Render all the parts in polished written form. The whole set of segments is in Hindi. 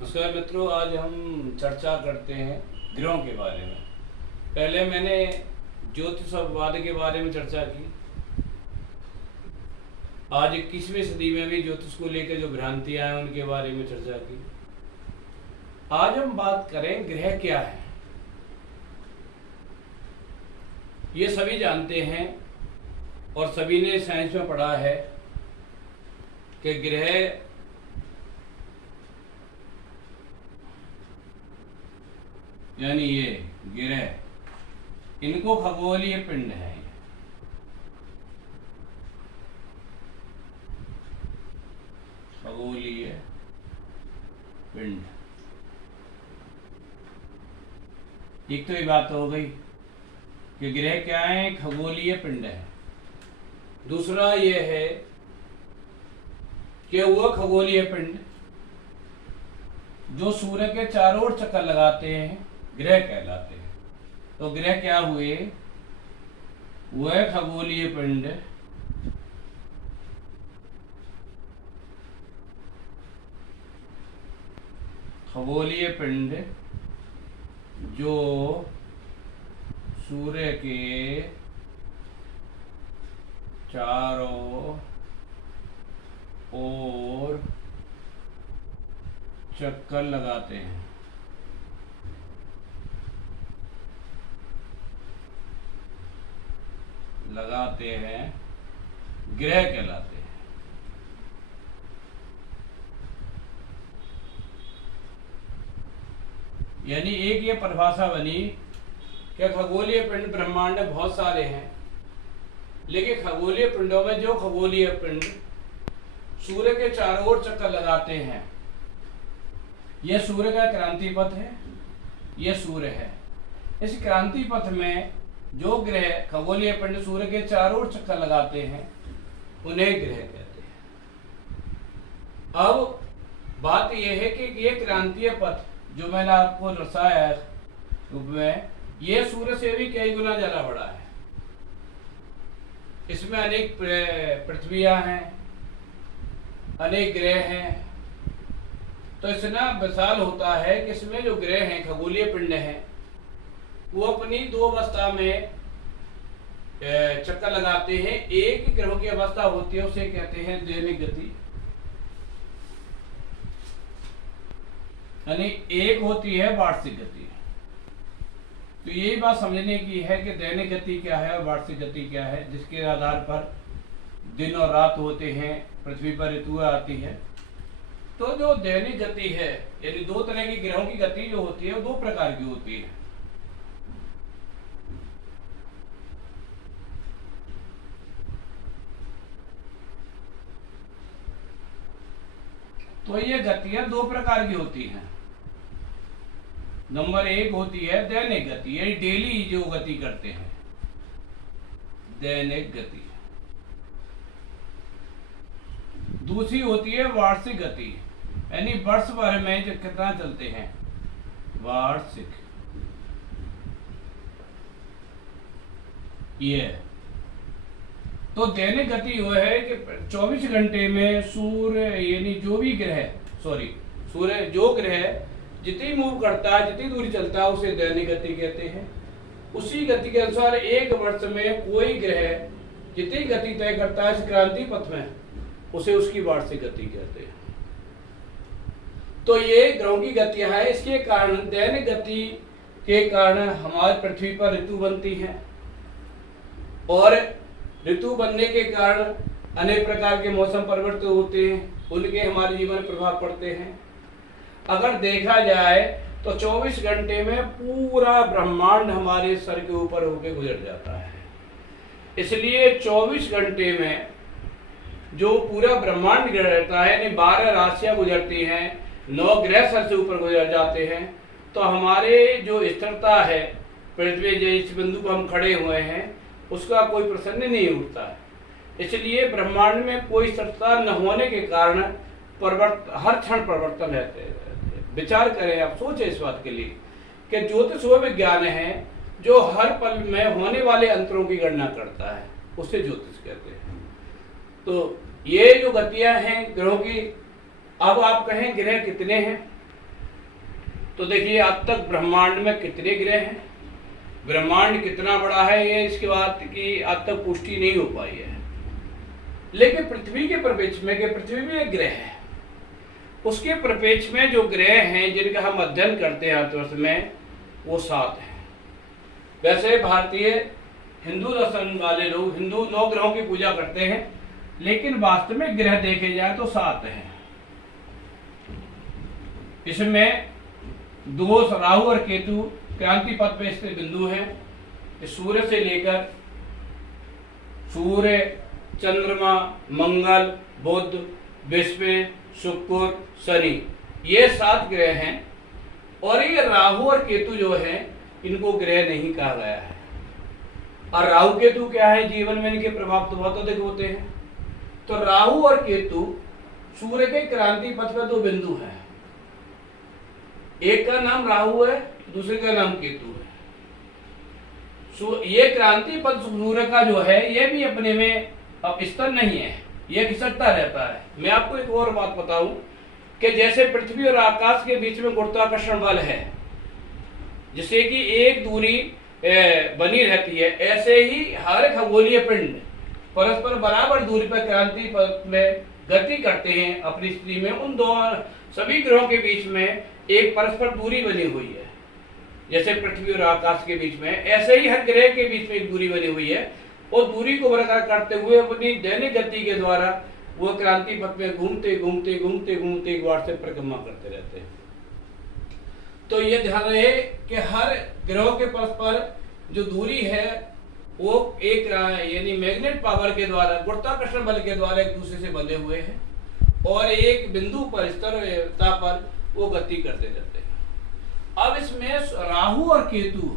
नमस्कार मित्रों, आज हम चर्चा करते हैं ग्रहों के बारे में। पहले मैंने ज्योतिषवाद के बारे में चर्चा की। आज 21वीं सदी में भी ज्योतिष को लेकर जो भ्रांतियां हैं उनके बारे में चर्चा की। आज हम बात करें ग्रह क्या है। ये सभी जानते हैं और सभी ने साइंस में पढ़ा है कि ग्रह यानी ये ग्रह इनको खगोलीय पिंड है। खगोलीय पिंड, एक तो ये बात हो गई कि ग्रह क्या है, खगोलीय पिंड है। दूसरा ये है कि वह खगोलीय पिंड जो सूर्य के चारों ओर चक्कर लगाते हैं ग्रह कहलाते हैं। तो ग्रह क्या हुए? वह खगोलीय पिंड जो सूर्य के चारों ओर चक्कर लगाते हैं। ग्रह कहलाते हैं। यानी एक ये परिभाषा बनी कि खगोलीय पिंड ब्रह्मांड में बहुत सारे हैं, लेकिन खगोलीय पिंडों में जो खगोलीय पिंड सूर्य के चारों ओर चक्कर लगाते हैं, यह सूर्य का क्रांति पथ है, यह सूर्य है। इस क्रांति पथ में जो ग्रह खगोलीय पिंड सूर्य के चारों ओर चक्कर लगाते हैं उन्हें ग्रह कहते हैं। अब बात यह है कि ये क्रांतीय पथ जो मैंने आपको दर्शाया रूप में, ये सूर्य से भी कई गुना ज्यादा बड़ा है। इसमें अनेक पृथ्वियां हैं, अनेक ग्रह हैं। तो इतना विशाल होता है कि इसमें जो ग्रह हैं, खगोलीय पिंड हैं, वो अपनी दो अवस्था में चक्कर लगाते हैं। एक ग्रहों की अवस्था होती है, उसे कहते हैं दैनिक गति, यानी एक होती है वार्षिक गति। तो यही बात समझने की है कि दैनिक गति क्या है और वार्षिक गति क्या है, जिसके आधार पर दिन और रात होते हैं, पृथ्वी पर ऋतुएं आती है। तो जो दैनिक गति है, यानी दो तरह की ग्रहों की गति जो होती है वो दो प्रकार की होती है। तो ये गतियां दो प्रकार की होती हैं। नंबर एक होती है दैनिक गति, यानी डेली जो गति करते हैं, दैनिक गति। दूसरी होती है वार्षिक गति, यानी वर्ष भर में जो कितना चलते हैं, वार्षिक। ये तो दैनिक गति वो है कि 24 घंटे में सूर्य यानी जो भी ग्रह सूर्य जो ग्रह जितनी मूव करता है, जितनी दूरी चलता है, उसे दैनिक गति कहते हैं। उसी गति के अनुसार एक वर्ष में कोई ग्रह जितनी गति तय करता है इस क्रांति पथ में, उसे उसकी वार्षिक गति कहते हैं। तो ये ग्रहों की गतियां हैं। इसके कारण दैनिक गति के कारण हमारी पृथ्वी पर ऋतु बनती हैं, और ऋतु बनने के कारण अनेक प्रकार के मौसम परिवर्तन होते हैं, उनके हमारे जीवन में प्रभाव पड़ते हैं। अगर देखा जाए तो 24 घंटे में पूरा ब्रह्मांड हमारे सर के ऊपर होकर गुजर जाता है। इसलिए 24 घंटे में जो पूरा ब्रह्मांड रहता है, यानी 12 राशियां गुजरती हैं, 9 ग्रह सर से ऊपर गुजर जाते हैं। तो हमारे जो स्थिरता है पृथ्वी जिस बिंदु पर हम खड़े हुए हैं, उसका कोई प्रश्न नहीं उठता है। इसलिए ब्रह्मांड में कोई स्थिरता न होने के कारण हर क्षण परिवर्तन रहते हैं। विचार करें, आप सोचें इस बात के लिए कि ज्योतिष वो विज्ञान है जो हर पल में होने वाले अंतरों की गणना करता है, उसे ज्योतिष कहते हैं। तो ये जो गतियां हैं ग्रहों की, अब आप कहें ग्रह कितने हैं, तो देखिए अब तक ब्रह्मांड में कितने ग्रह हैं, ब्रह्मांड कितना बड़ा है, ये इसके बात की अब तक पुष्टि नहीं हो पाई है। लेकिन पृथ्वी के परिप्रेक्ष्य में, कि पृथ्वी भी एक ग्रह है, उसके परिप्रेक्ष्य में जो ग्रह हैं जिनका हम अध्ययन करते हैं भारतवर्ष में, वो 7 हैं। वैसे भारतीय हिंदू दर्शन वाले लोग हिंदू 9 ग्रहों की पूजा करते हैं, लेकिन वास्तव में ग्रह देखे जाए तो 7 हैं। इसमें 2 राहु और केतु क्रांति पथ पे स्थित बिंदु हैं। सूर्य से लेकर सूर्य, चंद्रमा, मंगल, बुध, बृहस्पति, शुक्र, शनि, ये 7 ग्रह हैं। और ये राहु और केतु जो है इनको ग्रह नहीं कहा गया है। और राहु केतु क्या है, जीवन में इनके प्रभाव तो बहुत अधिक होते हैं। तो राहु और केतु सूर्य के क्रांति पथ पर 2 बिंदु हैं, एक का नाम राहु है, दूसरे का नाम केतु है। ये क्रांति पथ सूर्य का जो है ये भी अपने में अब स्थिर नहीं है, ये खिसकता रहता है। मैं आपको एक और बात बताऊं कि जैसे पृथ्वी और आकाश के बीच में गुरुत्वाकर्षण बल है, जिससे कि एक दूरी बनी रहती है, ऐसे ही हर खगोलीय पिंड परस्पर बराबर दूरी पर क्रांति पथ में गति करते हैं अपनी स्थिति में। उन 2 सभी ग्रहों के बीच में एक परस्पर दूरी बनी हुई है, जैसे पृथ्वी और आकाश के बीच में, ऐसे ही हर ग्रह के बीच में एक दूरी बनी हुई है। और दूरी को बरकरार करते हुए अपनी दैनिक गति के द्वारा वो क्रांति पथ में घूमते घूमते घूमते घूमते एक बार से परिक्रमा करते रहते हैं। तो ये ध्यान रहे कि हर ग्रहों के परस्पर जो दूरी है वो एक यानी मैग्नेट पावर के द्वारा, गुरुत्वाकर्षण बल के द्वारा एक दूसरे से बंधे हुए हैं और एक बिंदु पर, स्थिरता पर वो गति करते रहते हैं। अब इसमें राहु और केतु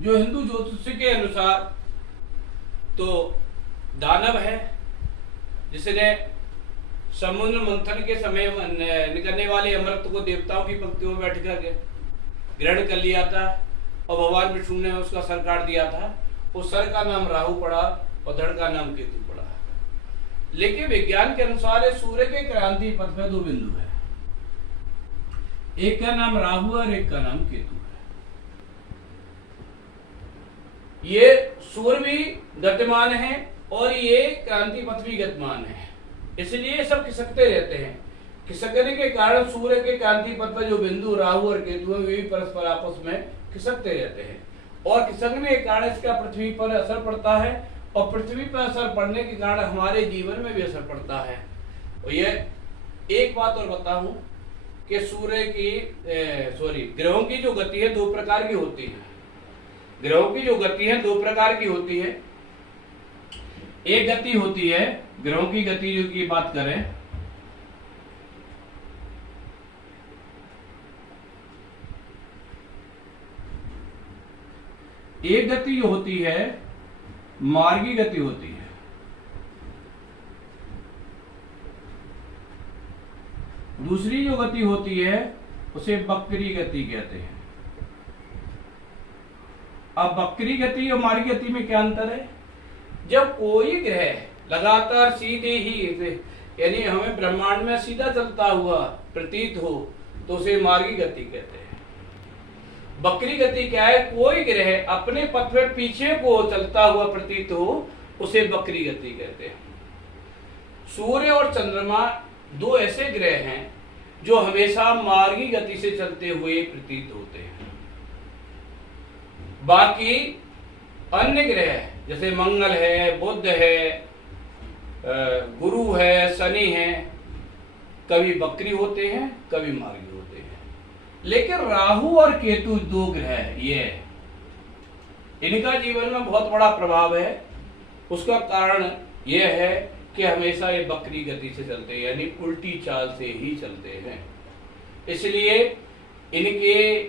जो हिंदू ज्योतिष के अनुसार तो दानव है, जिसने समुद्र मंथन के समय निकलने वाले अमृत को देवताओं की पंक्तियों में बैठ कर ग्रहण कर लिया था और भगवान विष्णु ने उसका सर काट दिया था। उस सर का नाम राहु पड़ा और धड़ का नाम केतु पड़ा। लेकिन विज्ञान के अनुसार सूर्य के क्रांति पथ में 2 बिंदु है, एक का नाम राहु और एक का नाम केतु है। ये सूर्य भी गतिमान है और ये क्रांति पथ भी गतिमान है, इसलिए सब खिसकते रहते हैं। खिसकने के कारण सूर्य के क्रांति पथ पर जो बिंदु राहु और केतु है वे भी परस्पर आपस में खिसकते रहते हैं और खिसकने के कारण इसका पृथ्वी पर असर पड़ता है और पृथ्वी पर असर पड़ने के कारण हमारे जीवन में भी असर पड़ता है। और ये एक बात और बताऊं कि सूर्य की ग्रहों की जो गति है 2 प्रकार की होती है। ग्रहों की जो गति है 2 प्रकार की होती है। एक गति होती है ग्रहों की गति जो की बात करें, एक गति जो होती है मार्गी गति होती है। दूसरी जो गति होती है उसे वक्री गति कहते हैं। अब वक्री गति और मार्गी गति में क्या अंतर है? जब कोई ग्रह लगातार सीधे ही यानी हमें ब्रह्मांड में सीधा चलता हुआ प्रतीत हो तो उसे मार्गी गति कहते हैं। वक्री गति क्या है? कोई ग्रह अपने पथ पर पीछे को चलता हुआ प्रतीत हो उसे वक्री गति कहते हैं। सूर्य और चंद्रमा 2 ऐसे ग्रह हैं जो हमेशा मार्गी गति से चलते हुए प्रतीत होते हैं। बाकी अन्य ग्रह जैसे मंगल है, बुध है, गुरु है, शनि है, कभी वक्री होते हैं कभी मार्गी होते हैं। लेकिन राहु और केतु 2 ग्रह ये इनका जीवन में बहुत बड़ा प्रभाव है। उसका कारण यह है कि हमेशा ये वक्री गति से चलते हैं, यानी उल्टी चाल से ही चलते हैं। इसलिए इनके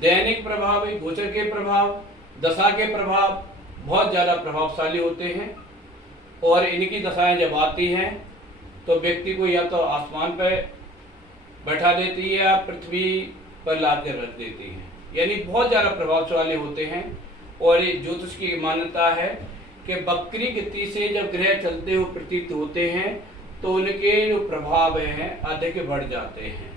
दैनिक प्रभाव, गोचर के प्रभाव, दशा के प्रभाव बहुत ज्यादा प्रभावशाली होते हैं। और इनकी दशाएं जब आती हैं तो व्यक्ति को या तो आसमान पर बैठा देती है या पृथ्वी पर लाकर रख देती है, यानी बहुत ज्यादा प्रभावशाली होते हैं। और ये ज्योतिष की मान्यता है कि वक्री गति से जब ग्रह चलते हुए प्रतीत होते हैं तो उनके जो प्रभाव हैं अधिक बढ़ जाते हैं।